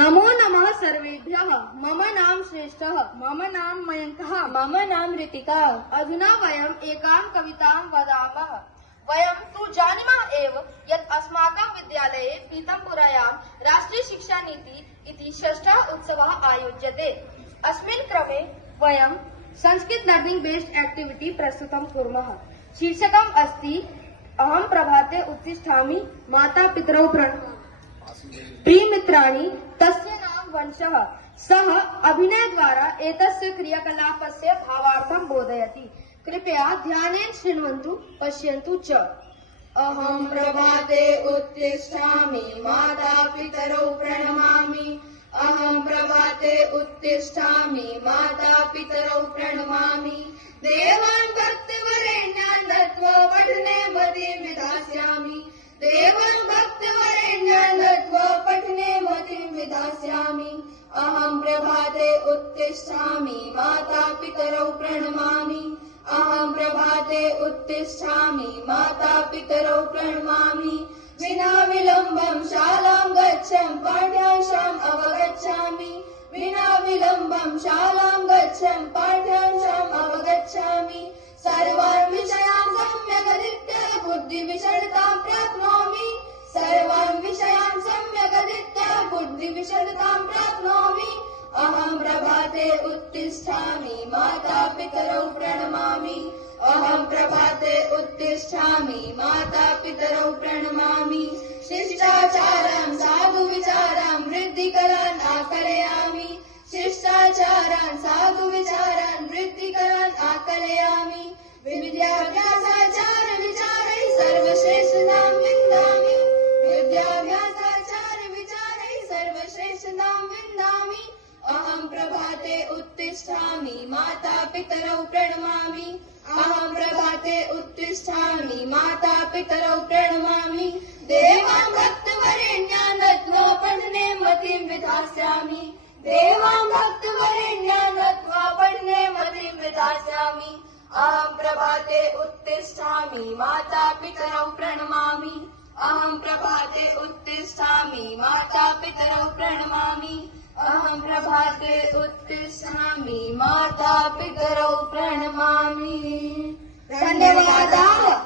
नमो नमः सर्वेभ्यः। मम नाम श्रेष्ठः। मम नाम मयंकः। मम नाम ऋतिका। अधुना वयम् एकां कवितां वदामः। वयं तु जानीमः एव यत् अस्माकं विद्यालये पीतमपुरायां राष्ट्रियशिक्षानीति इति षष्ठः उत्सवः आयोज्यते। अस्मिन् क्रमे वयं संस्कृत लर्निंग बेस्ड एक्टिविटी प्रस्तुतं कुर्मः। शीर्षकम् अस्ति अहं प्रभाते उत्तिष्ठामि माता पितरौ प्रियमित्राणि तस्य नाम वंशः। सः अभिनयद्वारा एतस्य क्रियाकलापस्य भावार्थं बोधयति। कृपया ध्यानेन शृण्वन्तु पश्यन्तु च। अहं प्रभाते उत्तिष्ठामि माता पितरौ प्रणमामि। अहं प्रभाते उत्तिष्ठामि माता पितरौ प्रणमामि। देवान् भक्तवरेण्यान् दत्त्वा पठने मतिं विधास्यामि। देवान् भक्तवरेण्यान् दत्त्वा पठने मतिं विधास्यामि। अहं प्रभाते उत्तिष्ठामि माता पितरौ प्रणमामि। अहं प्रभाते उत्तिष्ठामि माता पितरौ प्रणमामि। विना विलम्बं शालां गच्छं पाठ्यांशम् अवगच्छामि। विना विलम्बं शालां गच्छं पाठ्यांशम् अवगच्छामि। सर्वान् विषयान् सम्यक् अधीत्य बुद्धिविषदतां प्राप्नोमि। सर्वान् विषयान् सम्यक् अधीत्य बुद्धिविषदतां प्राप्नोमि। अहं प्रभाते उत्तिष्ठामि माता पितरौ प्रणमामि। अहं प्रभाते उत्तिष्ठामि माता पितरौ प्रणमामि। शिष्टाचारान् साधु विचारान् वृद्धिकरान् आकलयामि। शिष्टाचारान् साधु विचारान् वृद्धिकरान् आकलयामि। विद्याभ्यासाचार विचारैः सर्वश्रेष्ठतां विन्दामि। विद्याभ्यासाचार विचारैः सर्वश्रेष्ठतां विन्दामि। अहं प्रभाते उत्तिष्ठामि माता पितरौ प्रणमामि। अहं प्रभाते उत्तिष्ठामि माता पितरौ प्रणमामि। देवान् भक्तवरेण्यान् दत्त्वा पठने मतिं विधास्यामि। देवान् भक्तवरेण्यान् दत्त्वा पठने मतिं विधास्यामि। अहं प्रभाते उत्तिष्ठामि माता पितरौ प्रणमामि। अहं प्रभाते उत्तिष्ठामि माता पितरौ प्रणमामि। अहं प्रभाते उत्तिष्ठामि माता पितरौ प्रणमामि। धन्यवादाः।